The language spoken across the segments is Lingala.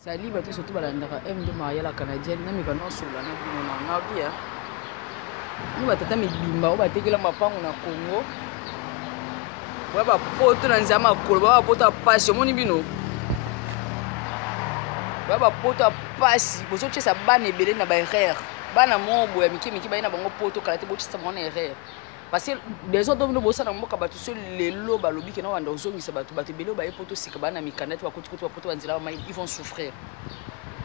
Sali bato surtout balandaka M2 Mariala canadienne na mikano sola na bino na bia. Ni batata mibimba o batekela mapango na Congo. Wa ba poto na nzama kolo ba poto pasi omoni bino. Wa ba poto pasi bozo tshesa bana ebele na ba erreur. Bana mobo ya miki ba ina bango poto kala te bo tshesa mona erreur. Parce que les autres dominos bossa na mboka bato so lelo balobi ke na wanda ozongisa bato ebele ba poto sika bana mikanete wa kuti wa poto wanzila ba ils vont souffrir.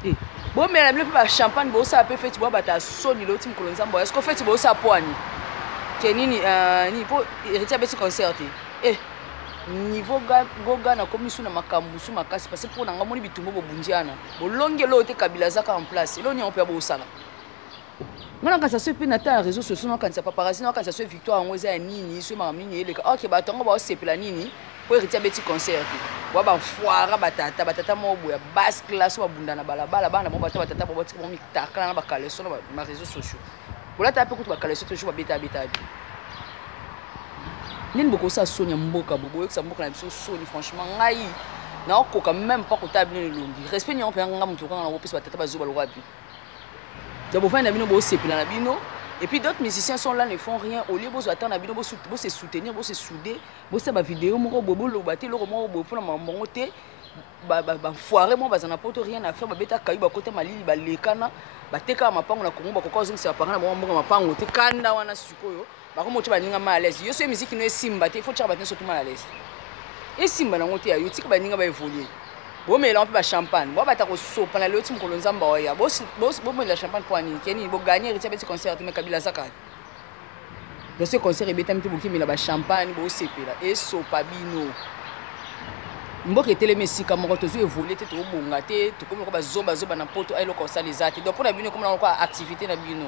Eh bon mais la bleu ba champagne bossa pe feti bo bata soni lo tim kolonzambo est-ce que feti bossa poani ke nini ni po héritier beti concert eh niveau goga na komisu na makambusu makasi parce que pour na ngamoni bitumbo bobundiana bolongelo te kabila zaka en place lo ni on peut bossa là. Moi quand ça se fait na ta réseaux sociaux quand ça paparazzi quand ça se fait victoire en oza nini so mamini ele OK ba tongo ba sepela nini pour héritier beti concert wa ba foira batata mo boya basse classe wa bunda na balabala bana mo batata bo boti mo mitakala na ba kaleso na ba réseaux sociaux bola ta pe ko ba kaleso toujours ba beta nini boko sa sonya mboka bobo sa mboka na biso soni franchement ngai na okoka même pas ko tabine longi respect nyon pe nga mutu kana na opisa batata ba zo ba lorabi. Donc, et puis d'autres musiciens sont là, ne font rien. Au lieu de attendre, de se soutenir, de se souder, de se vidéo, de se rien à faire, bon mais là on peut pas champagne bon bah t'as reçu pendant le ultime kolonzamba oya bon la champagne pour ani keni bon gagner et petit concert mais kabila zakat dans ce concert et betam tibuki mais là champagne bon sepela et sopabino mboka tele mesika moko tozo évoluer te to bonga te to comme ko ba zoba na poto ay loko ça les ati donc pour na bino comme na ko activité na bino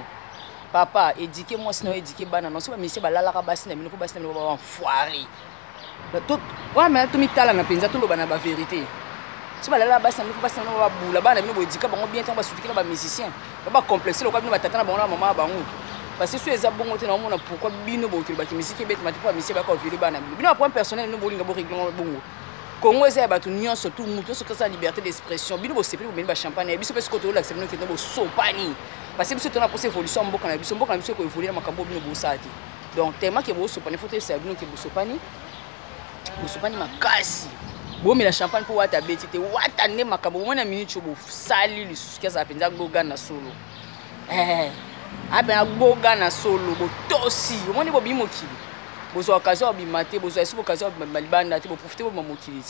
papa éduquer moi sinon éduquer bana non so ba monsieur ba lala ka basi na bino ko basi na bino ba foire tout ouais mais to mitala na penza to lo bana ba vérité. Si vous allez bas na bula bana bino bodika bango bien tant ba soutenir ba musicien ba complexer le quoi bino batata na bango na maman bango parce que ceux bongo te na mona pourquoi bino bo ba musique bet mati pa musicien ba ko vivre bana bino point personnel no bolinga bo réglement bongo Congo eza ba to nion surtout muto so ça liberté d'expression bino bo sepeli bo ba champagne biso parce que to l'accepter no ke no bo sopani parce que biso to na pour évolution mboka na biso ko évoluer na makambo bino bo sati donc tellement que bo sopani faut te savoir bino ke bo sopani makasi. Bon mais la champagne pour wata beti te wata ne makabo mona minute bo sali li susuka za penza goga na solo abe goga na solo bo tosi moni bo bimokili bozo occasion bi maté bozo esi occasion malibanda te bo profiter bo mamokili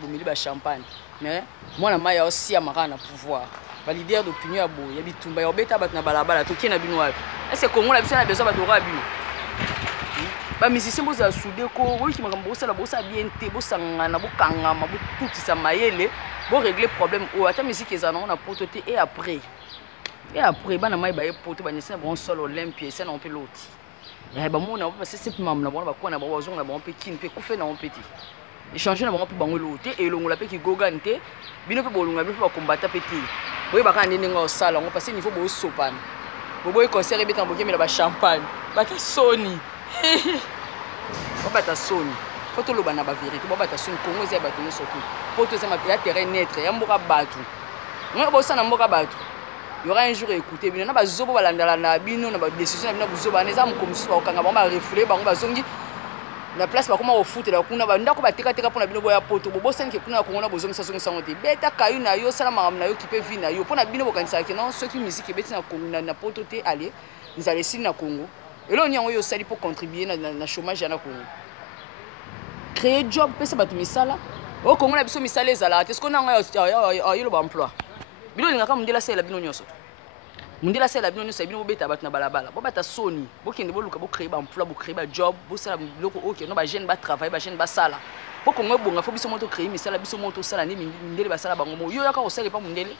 bo mili ba champagne mais mona maya aussi amaka na pouvoir ba leader d'opinion ya bo ya bitumba ya obeta bat na balabala to kena bino wapi est-ce que Congo la biso na besoin ba to rabi ba musicien boza soudé ko oui ki makambo bosa la bosa bien te bosa ngana bokangama bo tutisa mayele bo régler problème o ata musique ezana na pototé et après bana mai ba poto ba nyesa bon solo olympie c'est non pilote ya ba mona ba c'est simplement na bona ba kona ba wazong na ba pe kin pe kufe na on petit échanger na ba pe bango lote et longola pe ki gogante bino pe bolunga bino pe ba combattre petit oui ba ka ndenge ngo sala ngo parce niveau bo sopana bo concert et betan bo kemela ba champagne ba ta soni bata soni faut to loba na ba vérité bata soni Congo eza bato surtout faut to sama ya terrain net ya mboka bato ngo bo sana mboka bato il y aura un jour écouter bino na ba zobo balandala na bino na ba décision na bino buzoba neza mu komisi ba okanga ba refouler bango bazongi na place ba koma au foot la kuna ba ndako bateka pona bino boya poto bo sani ke kuna Congo na bozongi sa songi te beta kayu na yo sala magam na yo ki pe vi na yo pona bino bokanisa ke non ceux qui musique beti na Congo na poto te aller nous allez signer na Congo. Et là, on a aussi pour contribuer au chômage. Créer job, c'est pas tout misala. Au Congo, on a besoin de misala les alates. Est-ce qu'on a un emploi? Bilo ni ngaka mundela sela bino nyoso. Mundela sela bino nyoso bino beta bat na balabala. Bo bata soni. Bo kende bo luka bo créer ba emploi, bo créer ba job, bo sala biloko OK, no ba jeune ba travailler, ba jeune ba sala. Bo Congo bonga fo biso moto créer misala biso moto sala ni mundele ba sala bango mo. Yo yaka osala pas mundele.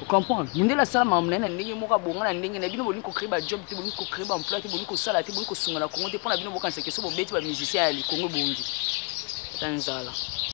Vous comprenez? Mundela sala mamna na ndenge moka bonga na ndenge na bino boni ko créer ba job te boni ko créer ba emploi te boni ko sala te boni ko sunga na Congo te pona bino bokanisa ke so bo beti ba musicien ya li Congo bongi. Tanzala.